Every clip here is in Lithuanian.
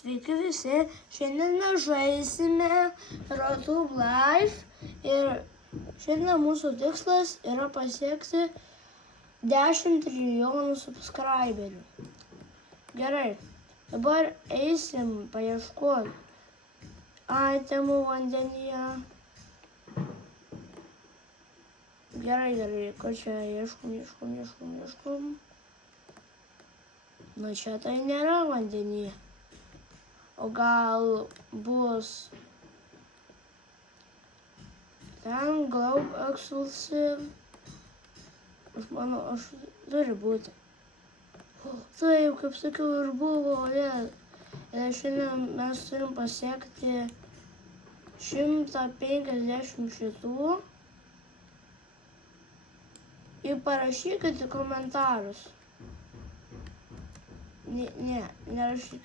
Sveiki visi, šiandien mes žaisime Rotube Life ir šiandien mūsų tikslas yra pasiekti 10 trilijonų subscriberių. Gerai, dabar eisim paieškoti itemų vandenyje. Gerai, ko čia ieškom. Nu čia tai nėra vandenyje. O gal bus ten Globe Exclusive? Aš manau, turi būti. Taip, kaip sakiau, ir buvo. Šiandien mes turim pasiekti 150 šitų. Ir parašykite komentarus. Nerašykite.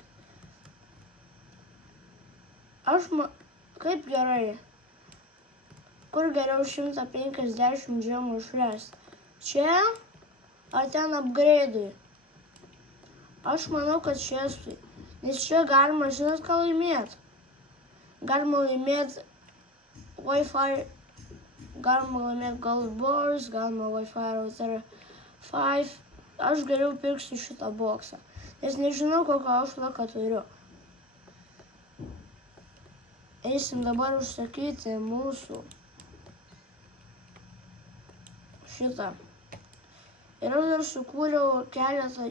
Kaip gerai, kur geriau 150 žemų išrasti? Čia ar ten upgrade'ui? Aš manau, kad čia, nes čia galima, žinot, ką laimėti. Galima laimėti Wi-Fi, galima laimėti Gold Bars, galima Wi-Fi router 5. Aš geriau pirksiu šitą boksą, nes nežinau, kokio aš laką turiu. Eisim dabar užsakyti mūsų šitą. Ir aš dar sukūriau keletą,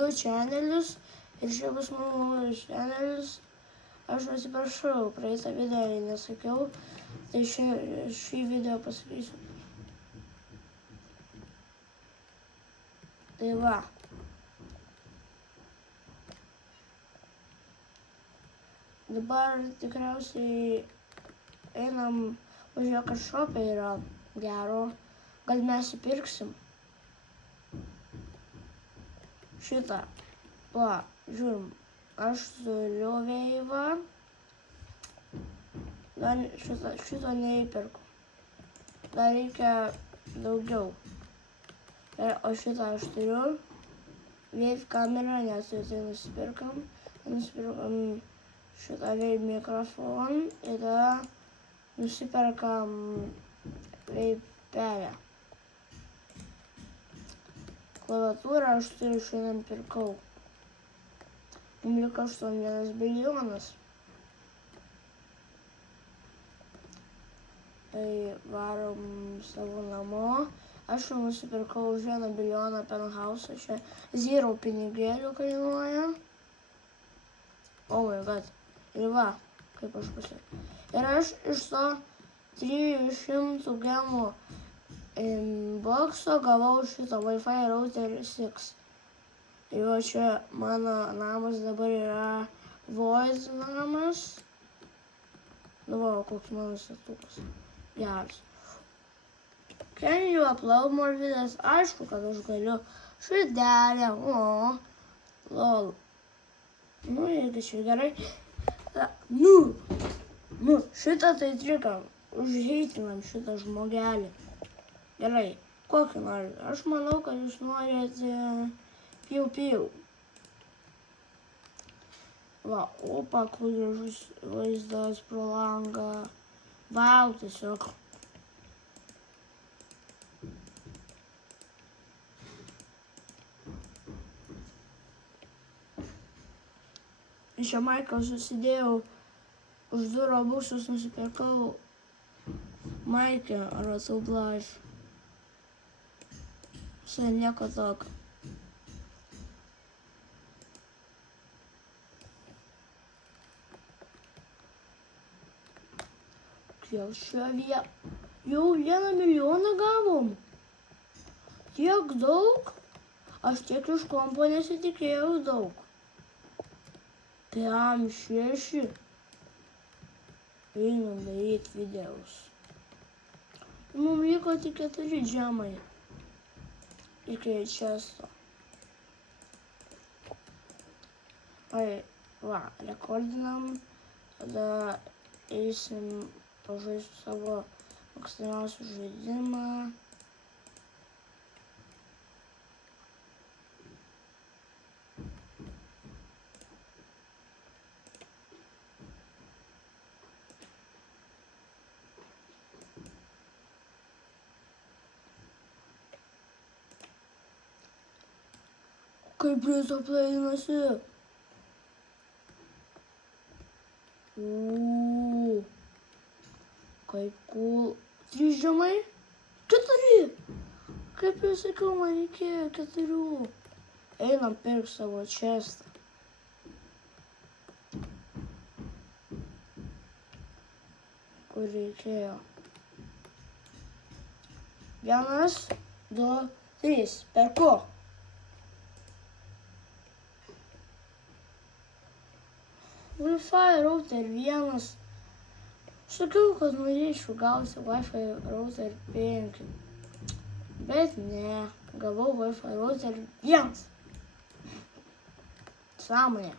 du channelius. Ir čia bus mano naujas channelis. Aš atsiprašau, praeitą video nesakiau. Tai šį video pasakysiu. Tai va. Dabar tikriausiai einam, pažiūrėk, kad šopė yra gero. Gal mes įpirksim šitą. Va, žiūrim, aš turiu veivą. Dar šito neįpirku. Dar reikia daugiau. O šitą aš turiu. Wave kamerą, nes tai nusipirkam. Nusipirkam šitą Wave mikrofoną ir tada nusiperkam Wave pelę. Klaviatūrą aš turiu, šiandien pirkau. Mums liko 8 milijonas. Tai varom savo namo. Aš jau nusipirkau už 1 milijoną penthausą. Čia 0 pinigėlių kainuoja. Oh my god. Ir va, kaip aš pasirinkau. Ir aš iš to 300 gemų bokso gavau šitą Wi-Fi router 6. Ir va čia mano namas dabar yra Void namas. Nu va, koks mano setupas. Geras. Can you upload more videos? Aišku, kad aš galiu. Širdelė, lol. Nu, irgi čia gerai. Šitą tai trikam. Užheitinam šitą žmogelį. Gerai, kokį norit? Aš manau, kad jūs norite piu-piu. Va, opa, kur gražus vaizdas pro langą. Vau, tiesiog. Iš Jamaiką susidėjau už 2 robuksus, nusipirkau Maikę Rotube Life. Visai nieko tokio. Kiek čia jau 1 milijoną gavom. Tiek daug? Aš tiek iš kompo nesitikėjau daug. Tam 6. Einam daryti videos. Mums liko tik 4 džemai. Iki često. Va, rekordinam. Tada eisim pažaisti savo mėgstamiausią žaidimą. Kaip prie plainasi. Kaip cool. 3 žemai. 4. Kaip jau sakiau, man reikėjo 4. Einam pirk savo čestą. Kur reikėjo. 1, 2, 3. Perku. Wi-Fi router 1. Sakiau, kad norėčiau gauti Wi-Fi router 5. Bet ne, gavau Wi-Fi router 1. Sąmonė.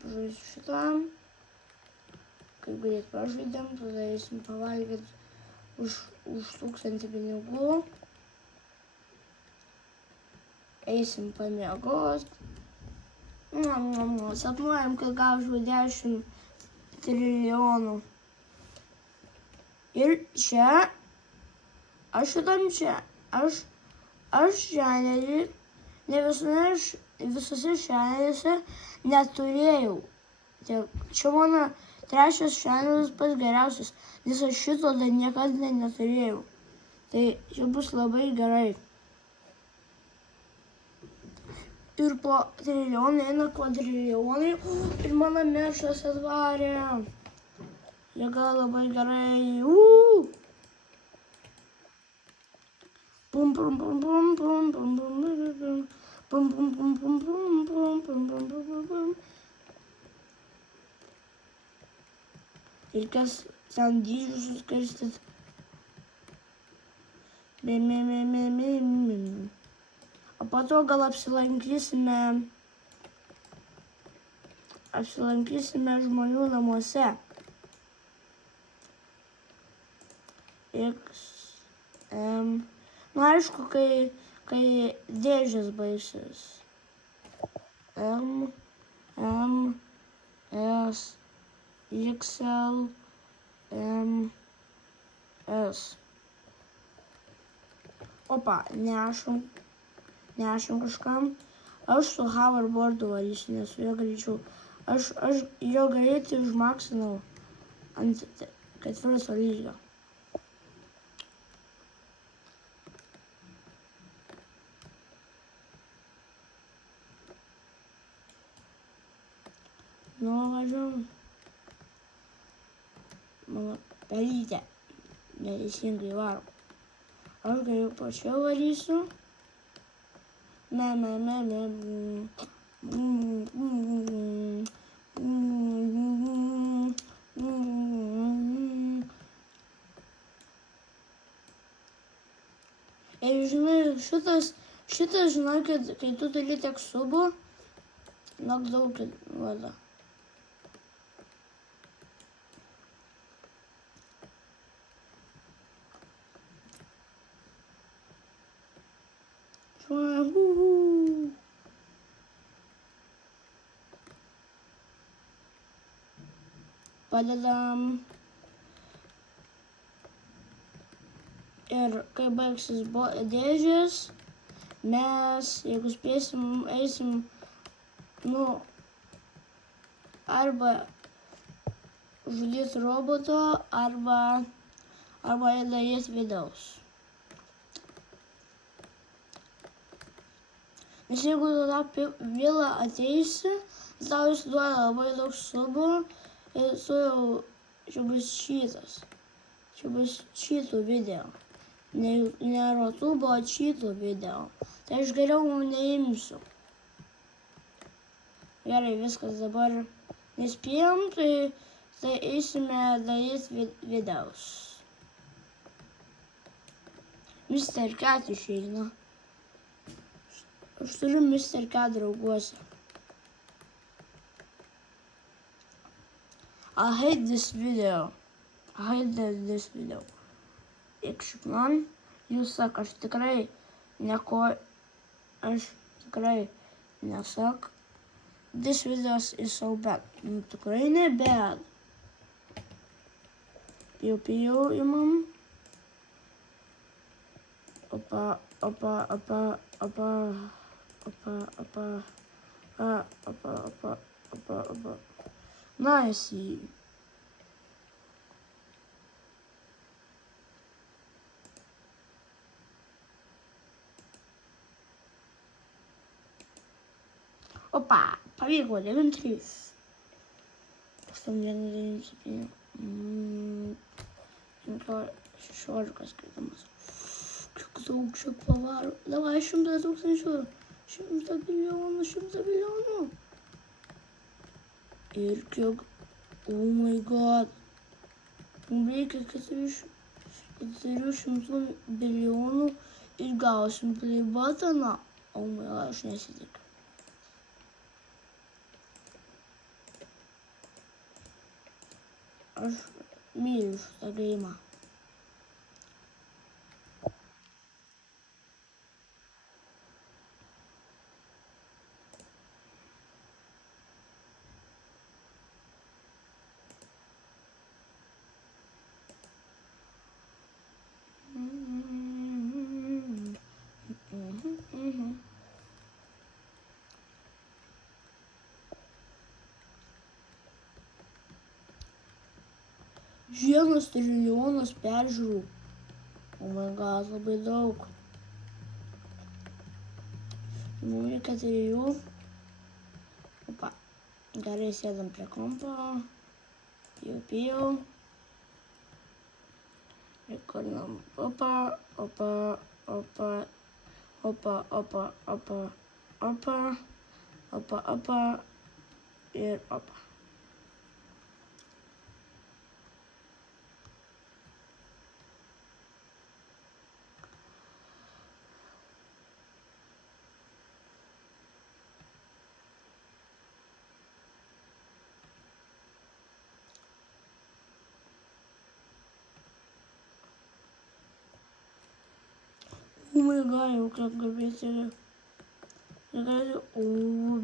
Pažaisiu šitam. Kaip greit pažaidėm, tada eisim pavalgyti už 1000 pinigų. Eisim pamiegot. Sapnuojam, kad gausiu 10 trilijonų. Ir čia, aš šiandien, ne visose šiandienėse neturėjau. Čia mano 3 šiandienis pats geriausias, nes aš šito dar niekada neturėjau. Tai čia bus labai gerai. Ir po trilijonai eina kvadrilijonai ir mano mešas atvarė. Jėga labai gerai. Pum pum pum pum pum pum pum pum pum pum pum pum pum pum pum pum pum. Reikės ten dydžius suskirstyti. O po to gal apsilankysime žmonių namuose. Nu aišku, kai dėžės baigsis. M, S, XL, M, S. Opa, nešam kažkam. Aš su hoverboardu varysiu, nes su jo greičiau. Aš jo greitį užmaksinau ant 4 lygio. Nuvažiuom. Mano pelytė neteisingai varo. Aš geriau pačiau varysiu. Ir žinai, šitas, žinai, kai tu turi tiek subų, daug duoda. Padedam. Ir kai baigsis dėžės, mes, jeigu spėsim, eisim, arba žudyti roboto, arba daryti vidaus. Nes jeigu tu tą vilą ateisi, tau jis duoda labai daug subų ir čia bus čytas. Čia bus čytų video. Ne rotubo, o čytų video. Tai aš geriau neimsiu. Gerai, viskas dabar nespėjom, tai eisime daryti vidaus. Mr. Cat išeina. Aš turiu Mr. Cat drauguose. I hate this video. Eikšik man, jūs sak, aš tikrai nesak. This video is so bad. Tikrai ne bad. Jau imam. opa, opa, opa, opa, opa, opa, opa, opa, opa, opa. Nice. Opa, pavyko, 9-3. 8-1-9-7. 16 skaitomas. Kiek daug čia pavaro. Davai 100 tūkstančių. 100 milijonų, 100 milijonų. Ir kiek, oh my god. Mums reikia 400 milijonų ir gausim play buttoną. Oh my god, aš nesitikiu. Aš myliu šitą žaidimą. Vienas trilijonas peržiūrų. Oh my god, labai daug. Mums reikia 3. Opa. Gerai, sėdam prie kompo. Pijau. Rekordinam. Opa, opa, opa. Opa, opa, opa. Opa. Opa, opa. Ir opa. Oh my god, jau kiek gabėti.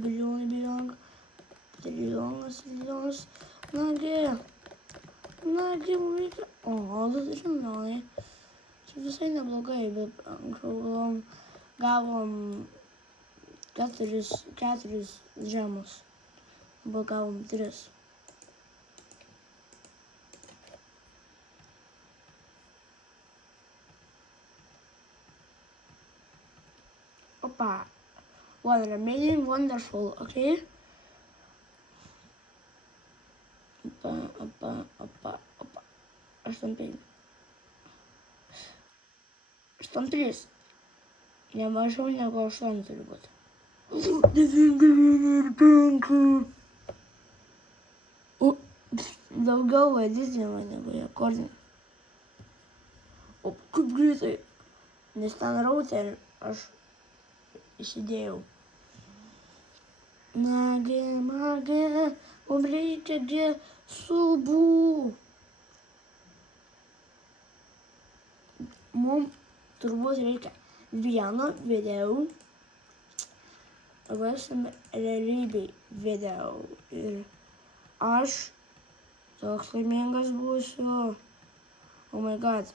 Bilijonai. Trilijonas. Nagi, mums reikia. O, 2 milijonai. Čia visai neblogai, bet anksčiau gavom 4 žemus. Dabar gavom 3. Opa. One remaining, wonderful, okay? Opa. 8-5. 8-3. Ne mažiau negu 8 turi būti. 9-5. Daugiau vadinimo negu rekordinį. O kaip greitai. Nes ten routerį aš įsidėjau. Nagi, mums reikia subų. Mums turbūt reikia 1 video. Vasim realybėj video. Ir aš toks laimingas būsiu. Oh my god,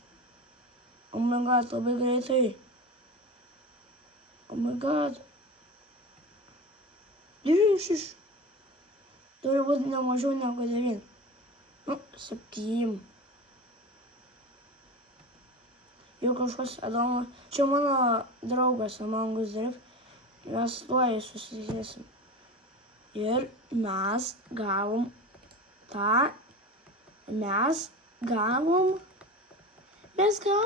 labai greitai. Oh my god. 9-6. Turi būti ne mažiau negu 9. 7. Jau kažkas įdomu. Čia mano draugas Among Us Drift. Mes tuoj susisėsim. Ir mes gavom tą. Mes gavom. Let's go.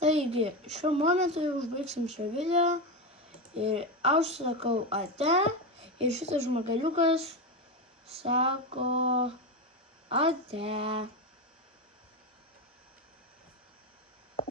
Taigi, šiuo momentu jau užbaigsim šio video. Ir aš sakau ate. Ir šitas žmogeliukas sako ate.